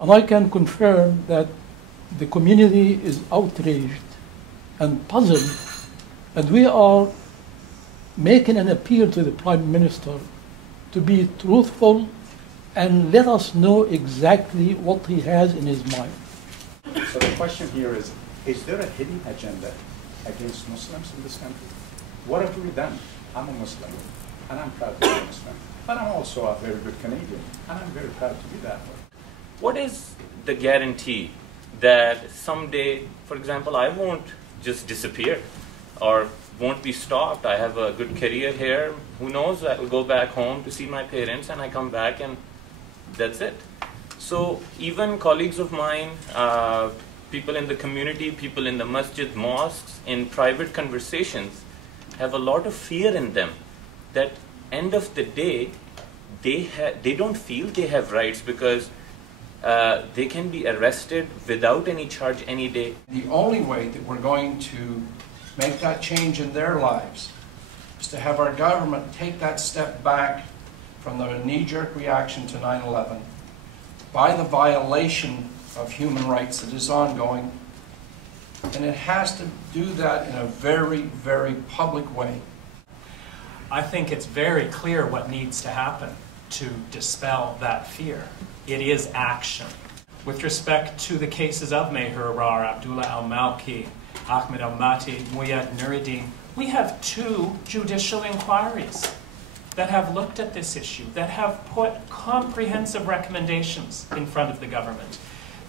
And I can confirm that the community is outraged and puzzled, and we are making an appeal to the Prime Minister to be truthful and let us know exactly what he has in his mind. So the question here is there a hidden agenda against Muslims in this country? What have we done? I'm a Muslim, and I'm proud to be a Muslim. But I'm also a very good Canadian, and I'm very proud to be that way. What is the guarantee that someday, for example, I won't just disappear or won't be stopped? I have a good career here. Who knows? I will go back home to see my parents, and I come back and that's it. So even colleagues of mine, people in the community, people in the masjid, mosques, in private conversations, have a lot of fear in them that end of the day, they don't feel they have rights because they can be arrested without any charge any day. The only way that we're going to make that change in their lives is to have our government take that step back from the knee-jerk reaction to 9/11 by the violation of human rights that is ongoing, and it has to do that in a very, very public way. I think it's very clear what needs to happen to dispel that fear. It is action. With respect to the cases of Meher Arar, Abdullah al-Malki, Ahmed al-Mati, Muyad Nuruddin, we have 2 judicial inquiries that have looked at this issue, that have put comprehensive recommendations in front of the government,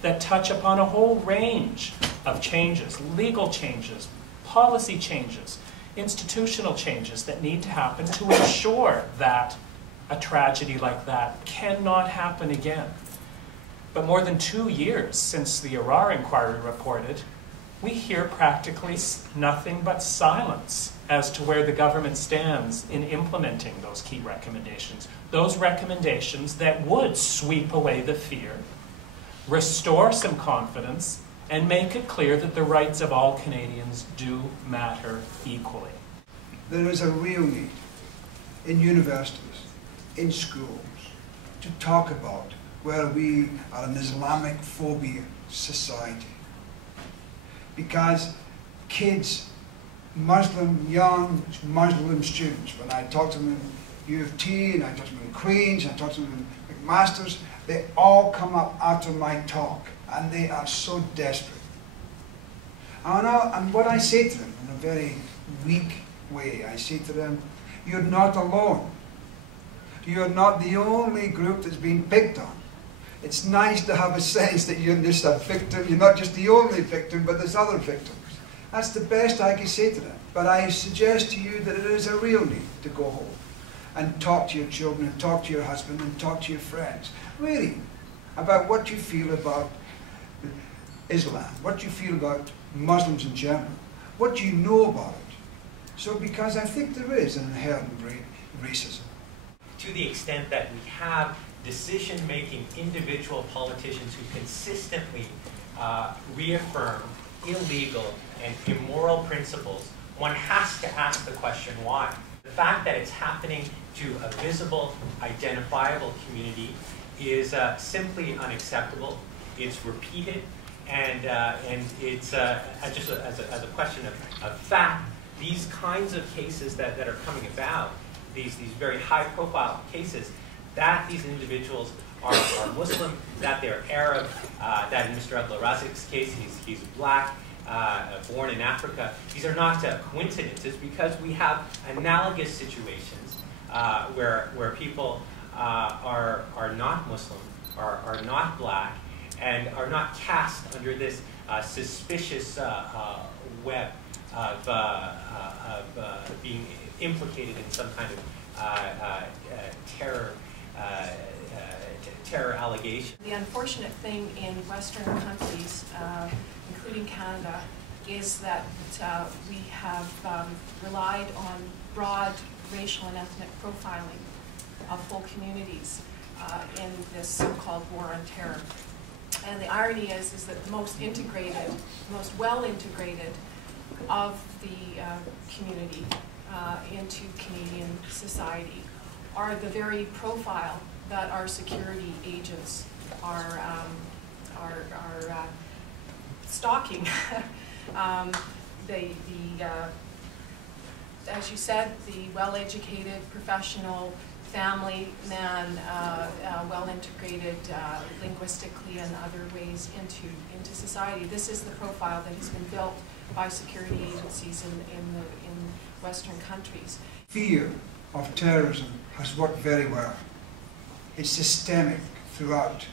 that touch upon a whole range of changes, legal changes, policy changes, institutional changes that need to happen to ensure that a tragedy like that cannot happen again. But more than 2 years since the Arar inquiry reported, we hear practically nothing but silence as to where the government stands in implementing those key recommendations. Those recommendations that would sweep away the fear, restore some confidence, and make it clear that the rights of all Canadians do matter equally. There is a real need in universities, in schools, to talk about where we are an Islamophobia society. Because kids, young Muslim students, when I talk to them in U of T, and I talk to them in Queen's, and I talk to them in McMaster's, they all come up after my talk, and they are so desperate. And what I say to them in a very weak way, I say to them, you're not alone. You're not the only group that's been picked on. It's nice to have a sense that you're just a victim, you're not just the only victim, but there's other victims. That's the best I can say to them. But I suggest to you that it is a real need to go home and talk to your children, and talk to your husband, and talk to your friends. Really, about what you feel about Islam, what you feel about Muslims in general, what you know about it. So, because I think there is an inherent racism. To the extent that we have decision-making individual politicians who consistently reaffirm illegal and immoral principles, one has to ask the question why. The fact that it's happening to a visible, identifiable community is simply unacceptable. It's repeated, and it's just as a question of fact, these kinds of cases that are coming about, these very high-profile cases, that these individuals are Muslim, that they're Arab, that in Mr. Abdulrazik's case, he's black, born in Africa. These are not coincidences, because we have analogous situations where people are not Muslim, are not black, and are not cast under this suspicious web of being implicated in some kind of terror allegation. The unfortunate thing in Western countries, including Canada, is that we have relied on broad racial and ethnic profiling of whole communities in this so-called war on terror. And the irony is that the most integrated, most well-integrated of the community into Canadian society are the very profile that our security agents are stalking. As you said, the well-educated, professional, family man, well-integrated linguistically and other ways into society. This is the profile that has been built by security agencies in Western countries. Fear of terrorism has worked very well. It's systemic throughout,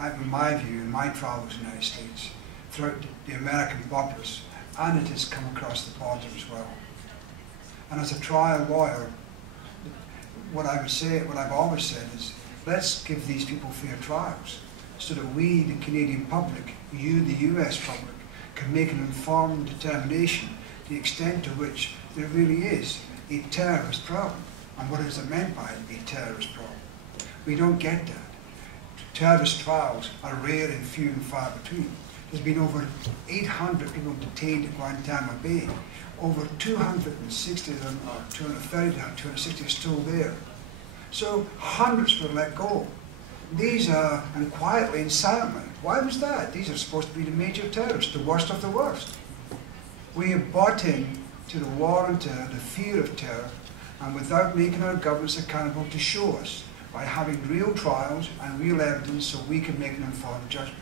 in my view, in my travels in the United States, throughout the American populace, and it has come across the border as well. And as a trial lawyer, what I would say, what I've always said is, let's give these people fair trials, so that we, the Canadian public, you, the US public, can make an informed determination the extent to which there really is a terrorist problem, and what is it meant by a terrorist problem. We don't get that. Terrorist trials are rare and few and far between. There's been over 800 people detained at Guantanamo Bay. Over 260 of them, or 230 to 260 are still there. So hundreds were let go. These are, and quietly and silently. Why was that? These are supposed to be the major terrorists, the worst of the worst. We have bought in to the war on terror, the fear of terror, and without making our governments accountable to show us by having real trials and real evidence so we can make an informed judgment.